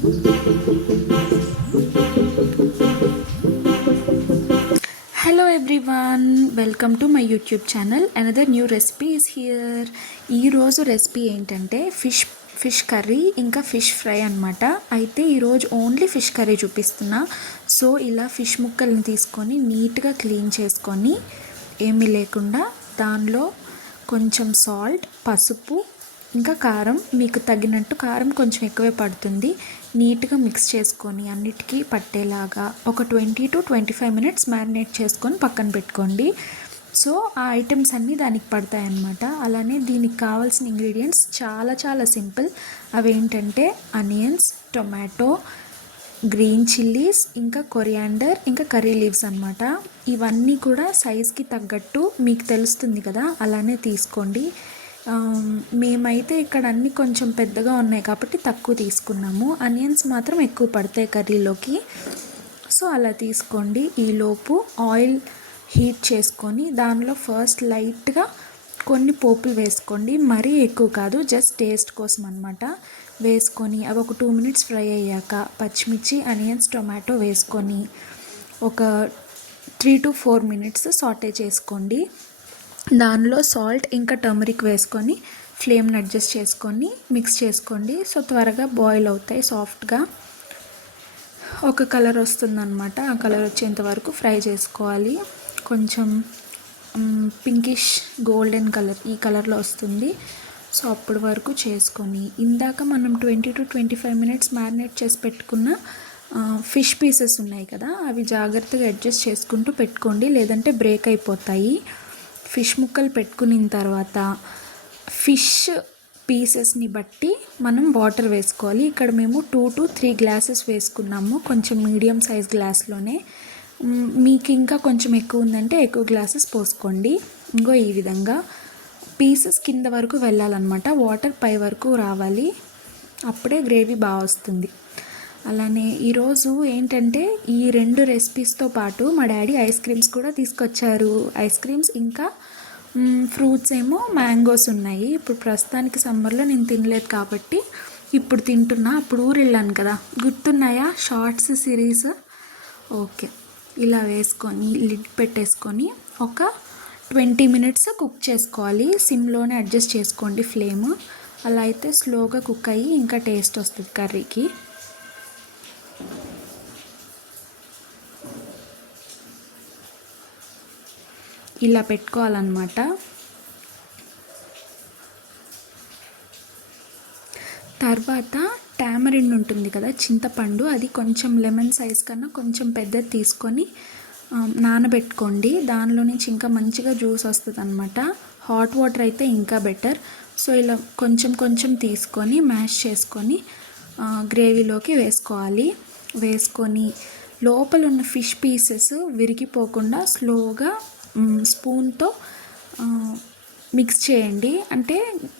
Hello everyone, welcome to my YouTube channel. Another new recipe is here. ఈ రోజు recipe ఏంటంటే fish curry ఇంకా fish fry అనమాట. అయితే ఈరోజు ఓన్లీ ఫిష్ కర్రీ చూపిస్తున్నా. సో ఇలా ఫిష్ ముక్కల్ని తీసుకొని నీట్గా క్లీన్ చేసుకొని ఏమీ లేకుండా దానిలో కొంచెం సాల్ట్, పసుపు ఇంకా కారం, మీకు తగినట్టు కారం కొంచెం ఎక్కువే పడుతుంది, నీట్గా మిక్స్ చేసుకొని అన్నిటికీ పట్టేలాగా ఒక 20 to 25 minutes మ్యారినేట్ చేసుకొని పక్కన పెట్టుకోండి. సో ఆ ఐటమ్స్ అన్నీ దానికి పడతాయి అన్నమాట. అలానే దీనికి కావాల్సిన ఇంగ్రీడియంట్స్ చాలా చాలా సింపుల్. అవేంటంటే ఆనియన్స్, టొమాటో, గ్రీన్ చిల్లీస్, ఇంకా కొరియాండర్, ఇంకా కర్రీ లీవ్స్ అనమాట. ఇవన్నీ కూడా సైజ్కి తగ్గట్టు మీకు తెలుస్తుంది కదా, అలానే తీసుకోండి. మేమైతే ఇక్కడ అన్నీ కొంచెం పెద్దగా ఉన్నాయి కాబట్టి తక్కువ తీసుకున్నాము. ఆనియన్స్ మాత్రం ఎక్కువ పడతాయి కర్రీలోకి, సో అలా తీసుకోండి. ఈలోపు ఆయిల్ హీట్ చేసుకొని దానిలో ఫస్ట్ లైట్గా కొన్ని పోపులు వేసుకోండి, మరీ ఎక్కువ కాదు, జస్ట్ టేస్ట్ కోసం అనమాట. వేసుకొని అవి ఒక 2 minutes ఫ్రై అయ్యాక పచ్చిమిర్చి, ఆనియన్స్, టొమాటో వేసుకొని ఒక 3 to 4 minutes సాటే చేసుకోండి. దానిలో సాల్ట్ ఇంకా టర్మరిక్ వేసుకొని ఫ్లేమ్ని అడ్జస్ట్ చేసుకొని మిక్స్ చేసుకోండి. సో త్వరగా బాయిల్ అవుతాయి సాఫ్ట్గా. ఒక కలర్ వస్తుందన్నమాట, ఆ కలర్ వచ్చేంత వరకు ఫ్రై చేసుకోవాలి. కొంచెం పింకిష్ గోల్డెన్ కలర్, ఈ కలర్లో వస్తుంది. సో అప్పటి వరకు చేసుకొని ఇందాక మనం 20 to 25 minutes మ్యారినేట్ చేసి పెట్టుకున్న ఫిష్ పీసెస్ ఉన్నాయి కదా, అవి జాగ్రత్తగా అడ్జస్ట్ చేసుకుంటూ పెట్టుకోండి, లేదంటే బ్రేక్ అయిపోతాయి. ఫిష్ ముక్కలు పెట్టుకున్న తర్వాత ఫిష్ పీసెస్ని బట్టి మనం వాటర్ వేసుకోవాలి. ఇక్కడ మేము 2 to 3 glasses వేసుకున్నాము, కొంచెం మీడియం సైజ్ గ్లాస్లోనే. మీకు ఇంకా కొంచెం ఎక్కువ ఉందంటే ఎక్కువ గ్లాసెస్ పోసుకోండి. ఇంకో ఈ విధంగా పీసెస్ కింద వరకు వెళ్ళాలన్నమాట, వాటర్ పై వరకు రావాలి, అప్పుడే గ్రేవీ బాగా వస్తుంది. అలానే ఈరోజు ఏంటంటే ఈ 2 రెసిపీస్తో పాటు మా డాడీ ఐస్ క్రీమ్స్ కూడా తీసుకొచ్చారు. ఐస్ క్రీమ్స్ ఇంకా ఫ్రూట్స్ ఏమో మ్యాంగోస్ ఉన్నాయి. ఇప్పుడు ప్రస్తుతానికి సమ్మర్లో నేను తినలేదు కాబట్టి ఇప్పుడు తింటున్నా. అప్పుడు ఊరు వెళ్ళాను కదా, గుర్తున్నాయా షార్ట్స్ సిరీస్? ఓకే, ఇలా వేసుకొని లిడ్ పెట్టేసుకొని ఒక 20 minutes కుక్ చేసుకోవాలి. సిమ్లోనే అడ్జస్ట్ చేసుకోండి ఫ్లేమ్, అలా అయితే స్లోగా కుక్ అయ్యి ఇంకా టేస్ట్ వస్తుంది కర్రీకి. ఇలా పెట్టుకోవాలన్నమాట. తర్వాత టామరిన్ ఉంటుంది కదా, చింతపండు, అది కొంచెం లెమన్ సైజ్ కన్నా కొంచెం పెద్దది తీసుకొని నానబెట్టుకోండి. దానిలో నుంచి ఇంకా మంచిగా జ్యూస్ వస్తుంది అనమాట. హాట్ వాటర్ అయితే ఇంకా బెటర్. సో ఇలా కొంచెం కొంచెం తీసుకొని మ్యాష్ చేసుకొని గ్రేవీలోకి వేసుకోవాలి. వేసుకొని లోపల ఉన్న ఫిష్ పీసెస్ విరిగిపోకుండా స్లోగా స్పూన్తో మిక్స్ చేయండి. అంటే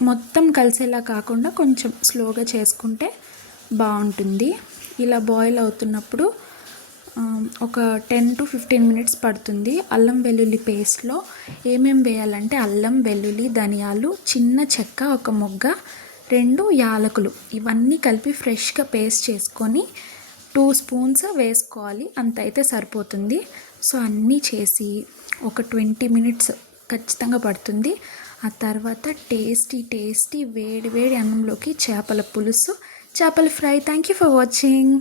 మొత్తం కలిసేలా కాకుండా కొంచెం స్లోగా చేసుకుంటే బాగుంటుంది. ఇలా బాయిల్ అవుతున్నప్పుడు ఒక 10 to 15 minutes పడుతుంది. అల్లం వెల్లుల్లి పేస్ట్లో ఏమేమి వేయాలంటే అల్లం, వెల్లుల్లి, ధనియాలు, చిన్న చెక్క, ఒక మొగ్గ, 2 యాలకులు, ఇవన్నీ కలిపి ఫ్రెష్గా పేస్ట్ చేసుకొని 2 spoons వేసుకోవాలి, అంత అయితే సరిపోతుంది. సో అన్నీ చేసి ఒక 20 minutes ఖచ్చితంగా పడుతుంది. ఆ తర్వాత టేస్టీ వేడి వేడి అన్నంలోకి చేపల పులుసు, చేపల fry. Thank you for watching.